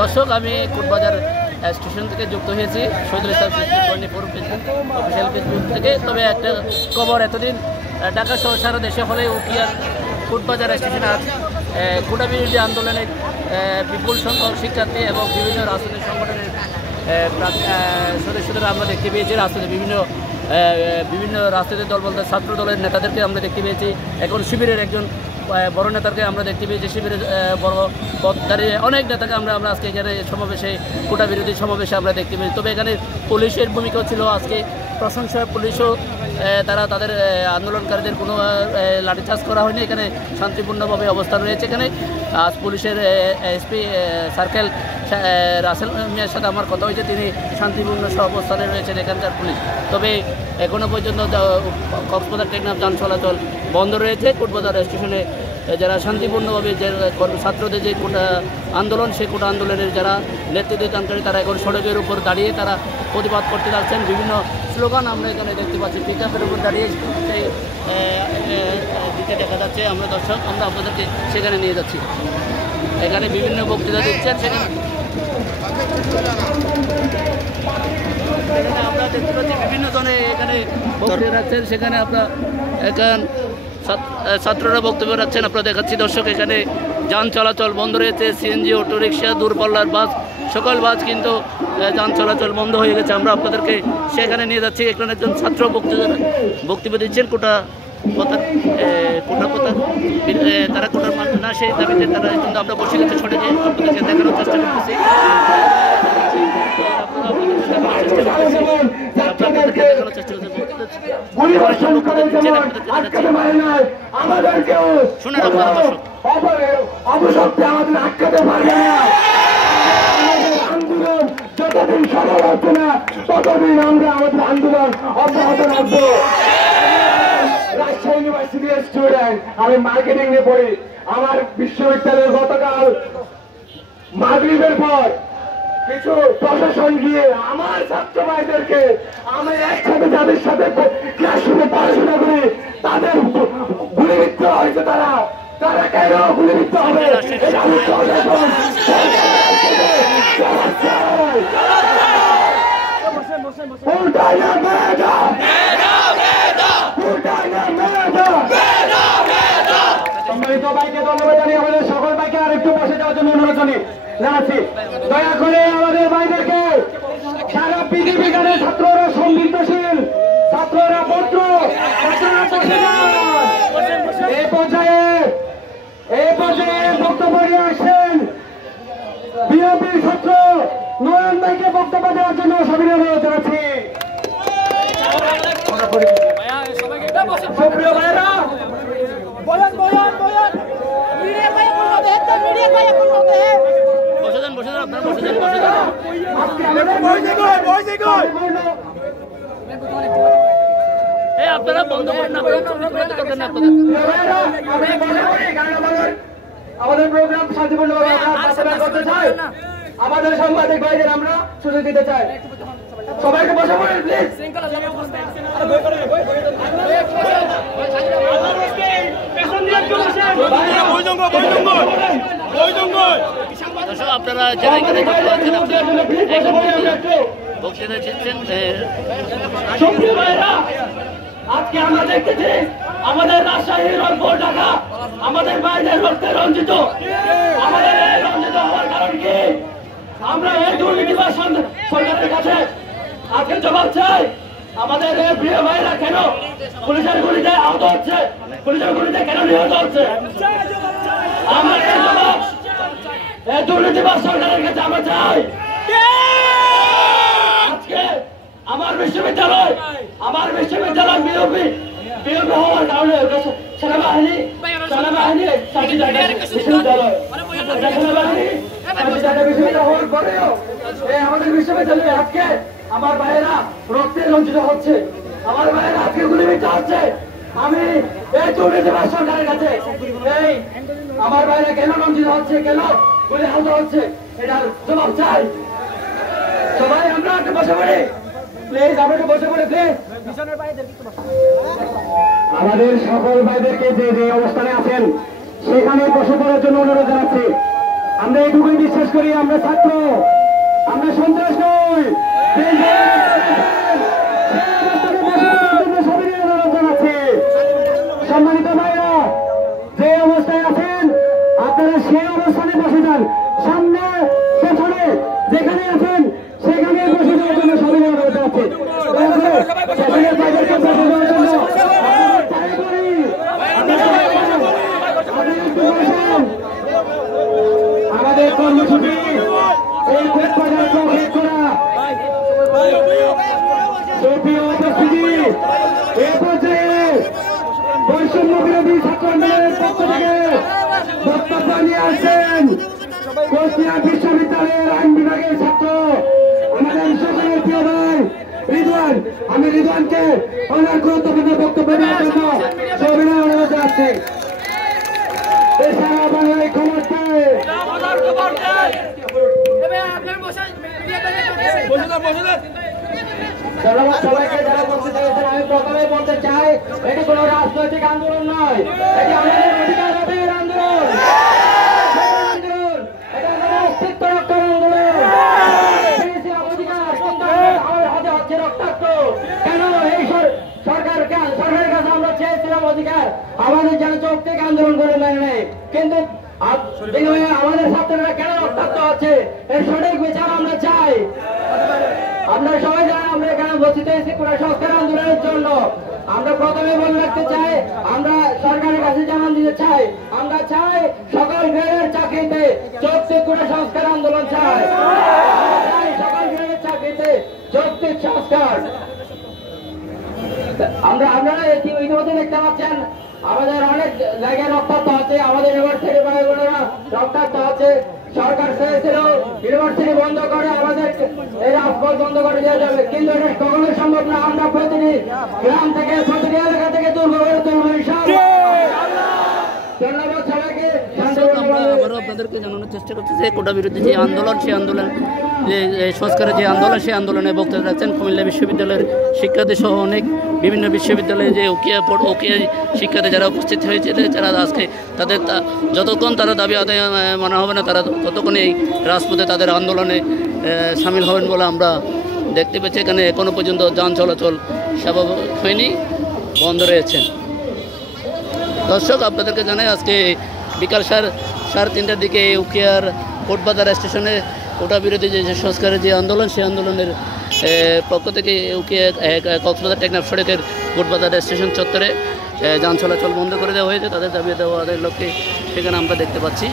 দর্শক, আমি কোটবাজার স্টেশন থেকে যুক্ত হয়েছি শহীদুল ইসলাম অফিসিয়াল ফেসবুক থেকে। তবে একটা খবর, এতদিন ঢাকা সহ সারা দেশে হলে উকিয়ার কোটবাজার স্টেশনে আজ কোটা বিরোধী আন্দোলনের বিপুল সংখ্যক শিক্ষার্থী এবং বিভিন্ন রাজনৈতিক সংগঠনের সদস্যদের আমরা দেখতে পেয়েছি। বিভিন্ন রাজনৈতিক দল বলতে ছাত্র দলের নেতাদেরকে আমরা দেখতে পেয়েছি। এখন শিবিরের একজন বড় নেতাকে আমরা দেখতে পেয়েছি, শিবিরের বড় পদধারী অনেক নেতাকে আমরা আজকে এখানে সমাবেশে কোটা বিরোধী সমাবেশে আমরা দেখতে পেয়েছি। তবে এখানে পুলিশের ভূমিকাও ছিল আজকে প্রশংসা। পুলিশও তাদের আন্দোলনকারীদের কোনো লাঠিচার্জ করা হয়নি। এখানে শান্তিপূর্ণভাবে অবস্থান রয়েছে। এখানে আজ পুলিশের এসপি সার্কেল রাসেল মিয়ার সাথে আমার কথা হয়েছে, তিনি শান্তিপূর্ণ অবস্থানে রয়েছেন এখানকার পুলিশ। তবে এখনও পর্যন্ত কক্সবাজার টেকনাফ যান চলাচল বন্ধ রয়েছে। কোটবাজার স্টেশনে যারা শান্তিপূর্ণভাবে যে ছাত্রদের যে কোটা আন্দোলন, সেই কোটা আন্দোলনের যারা নেতৃত্ব দানকারী তারা এখন সড়কের উপর দাঁড়িয়ে তারা প্রতিবাদ করতে যাচ্ছেন। বিভিন্ন স্লোগান আমরা এখানে দেখতে পাচ্ছি, পিকআপের উপর দাঁড়িয়ে সেই দিকে দেখা যাচ্ছে। আমরা দর্শক, আমরা আপনাদেরকে সেখানে নিয়ে যাচ্ছি। এখানে বিভিন্ন বক্তৃতা দিচ্ছেন, সেখানে আমরা দেখতে পাচ্ছি বিভিন্ন জনে এখানে বক্তব্য রাখছেন। সেখানে আপনার ছাত্ররা বক্তব্য রাখছেন, আপনারা দেখাচ্ছি দর্শক। এখানে যান চলাচল বন্ধ রয়েছে, সিএনজি, অটোরিকশা, দূরপাল্লার বাস, সকল বাস কিন্তু যান চলাচল বন্ধ হয়ে গেছে। আমরা আপনাদেরকে সেখানে নিয়ে যাচ্ছি। এখানে একজন ছাত্র বক্তব্য দিচ্ছেন কোটা কথা তারা কোটার মান না, সেই দাবিতে তারা কিন্তু আমরা বসে গেছে সড়কে। আপনাদেরকে দেখানোর চেষ্টা করতেছি। শুনে আপনারা দর্শক, যতদিন সফল হচ্ছে না ততদিন আমরা আমাদের আন্দোলন অব্যাহত রাখবো। রাজশাহী ইউনিভার্সিটির স্টুডেন্ট, আমি মার্কেটিং নিয়ে পড়ি। আমার বিশ্ববিদ্যালয়ে গতকাল মাগরিবের পর কিছু প্রশাসন গিয়ে আমার ছাত্র ভাইদেরকে, আমি একসাথে যাদের সাথে ক্লাসরুমে পড়াশোনা করি, তাদের গুলিবিদ্ধ হয়েছে। তারা কেন গুলিবিদ্ধ হবে? সম্মানিত ভাইকে ধন্যবাদ জানিয়ে আমাদের সকল ভাইকে আর একটু বসে যাওয়ার জন্য অনুরোধ জানাচ্ছি। দয়া করে আমাদের ভাইদেরকে, সারা পৃথিবী গানে ছাত্ররা সংগীতশীল, ছাত্ররা পত্র, ছাত্ররা বসে যান। এই পর্যায়ে বক্তব্য নিয়ে আসেন বিএনপির ছাত্র নয়ন ভাইকে বক্তব্য দেওয়ার জন্য সবিনয় অনুরোধ জানাচ্ছি। সুপ্রিয় ভাইরা, আপনারা বন্ধ করেন না, আমাদের প্রোগ্রাম শান্তিপূর্ণভাবে করতে চাই। আমাদের সাংবাদিক ভাইদের আমরা সুযোগ দিতে চাই। সবাইকে বসে পড়েন প্লিজ। আপনারা যারা এখানে বক্তৃতা দিচ্ছেন, আজকে আমরা দেখতেছি আমাদের রাজশাহী, রংপুর, ঢাকা আমাদের বাইরের রক্তে রঞ্জিত। আমাদের এই রঞ্জিত হওয়ার কারণ কি? আমরা এই দুর্নীতিবাজ সরকারের কাছে আজকে জবাব চাই। আমাদের এই প্রিয় ভাইরা কেন পুলিশের গুলিতে আহত হচ্ছে, পুলিশের গুলিতে কেন নিহত হচ্ছে? আমরা এই জবাব এই দুর্নীতিবাজ সরকারের কাছে আমরা চাই। আজকে আমার বিশ্ববিদ্যালয় বিএনপি হওয়ার কারণে সেনাবাহিনী বিশ্ববিদ্যালয় হওয়ার পরেও আমাদের বিশ্ববিদ্যালয়ে আজকে আমার ভাইয়েরা রক্তে রঞ্জিত হচ্ছে, আমার ভাইয়েরা আজকে গুলিবিদ্ধ হচ্ছে। আমি এই দুর্নীতিবাজ সরকারের কাছে এই আমার ভাইয়েরা কেন রঞ্জিত হচ্ছে, কেন গুলি আহত হচ্ছে, এটার জবাব চাই। সবাই আমরা একটু বসে পড়ি প্লিজ, আমরা একটু বসে পড়ি প্লিজ। আমাদের সকল ভাইদেরকে যে অবস্থানে আছেন সেখানে বসে পড়ার জন্য অনুরোধ জানাচ্ছি। এইটুকুই বিশ্বাস করি, আমরা ছাত্র, আমরা সন্ত্রাস নই। সম্মানিত ভাইরা, যে অবস্থায় আছেন আপনারা সেই অবস্থানে বসে যান, সামনে পেছনে যেখানে আছেন সেখানে বসে যাওয়ার জন্য সবাই অনুরোধ আছে। আমাদের কর্মসূচি এই বাজার প্রবেশ করা সুপ্রিয় উপস্থিতি, এ পর্যায়ে বৈষম্য বিরোধী ছাত্র আন্দোলনের পক্ষ থেকে বক্তব্য নিয়ে আসছেন কুষ্টিয়া বিশ্ববিদ্যালয়ের আইন বিভাগের ছাত্র আমাদের সকলের প্রিয় ভাই রিদওয়ান। আমি রিদওয়ানকে অনেক গুরুত্বপূর্ণ বক্তব্য দেওয়ার জন্য সবিনয় অনুরোধ জানাচ্ছি। এছাড়া বাংলায় খবর পেয়ে সবাইকে যারা উপস্থিত হয়েছেন, আমি প্রথমে বলতে চাই এটি কোনো রাজনৈতিক আন্দোলন নয়, এটি আমাদের অধিকার আদায়ের আন্দোলন, এটা আমাদের অস্তিত্ব রক্ষার আন্দোলন। অধিকার কিন্তু আমাদের হাতে হচ্ছে রক্তাক্ত। কেন এই সরকারের কাছে আমরা চেয়েছিলাম অধিকার, আমাদের যেন যৌক্তিক আন্দোলন করে মেনে নেয়, কিন্তু আমাদের ছাত্ররা কেন রক্তাক্ত হচ্ছে এর সঠিক বিচার আমরা চাই। আমরা সবাই জানেন আমরা এখানে উপস্থিত হয়েছি পুরো সংস্কার আন্দোলনের জন্য। আমরা প্রথমে বলে রাখতে চাই, আমরা সরকারের কাছে জানান দিতে চাই, আমরা চাই সকল গ্রেডের চাকরিতে যৌক্তিক পুরো সংস্কার আন্দোলন চাই, সকল গ্রেডের চাকরিতে যৌক্তিক সংস্কার। আপনারা ইতিমধ্যে দেখতে পাচ্ছেন আমাদের অনেক জায়গায় রক্তাক্ত হচ্ছে, আমাদের ইউনিভার্সিটি ভাই বোনেরা রক্তাক্ত হচ্ছে। সরকার চেয়েছিল ইউনিভার্সিটি বন্ধ করে আমাদের এই রাজপথ বন্ধ করে দেওয়া যাবে, কিন্তু এটা কখনোই সম্ভব না। আমরা প্রতিটি গ্রাম থেকে প্রতিটি এলাকা থেকে দুর্গ করে তুলব ইনশাআল্লাহ। ধন্যবাদ সবাইকে। আমরা আবারও আপনাদেরকে জানানোর চেষ্টা করছি যে কোটা বিরোধী যে আন্দোলন, সেই আন্দোলন যে সংস্কারের যে আন্দোলন, সেই আন্দোলনে বক্তব্য রাখছেন কুমিল্লা বিশ্ববিদ্যালয়ের শিক্ষার্থী সহ অনেক বিভিন্ন বিশ্ববিদ্যালয়ে যে ওকিয়া শিক্ষার্থী যারা উপস্থিত হয়েছে, যারা আজকে তাদের যতক্ষণ তারা দাবি আদায় মানা হবে না, তারা ততক্ষণ এই রাজপথে তাদের আন্দোলনে সামিল হবেন বলে আমরা দেখতে পেয়েছি। এখানে এখনও পর্যন্ত যান চলাচল স্বাভাবিক হয়নি, বন্ধ রয়েছে। দর্শক, আপনাদেরকে জানাই আজকে বিকাল 3:30টার দিকে উকিয়ার কোটবাজার স্টেশনে কোটা বিরোধী যে সংস্কারের যে আন্দোলন, সেই আন্দোলনের পক্ষ থেকে উকিয়া কক্সবাজার টেকনাফ সড়কের কোটবাজার স্টেশন চত্বরে যান চলাচল বন্ধ করে দেওয়া হয়েছে। তাদের দাবি দেওয়া লক্ষ্যে সেখানে আমরা দেখতে পাচ্ছি।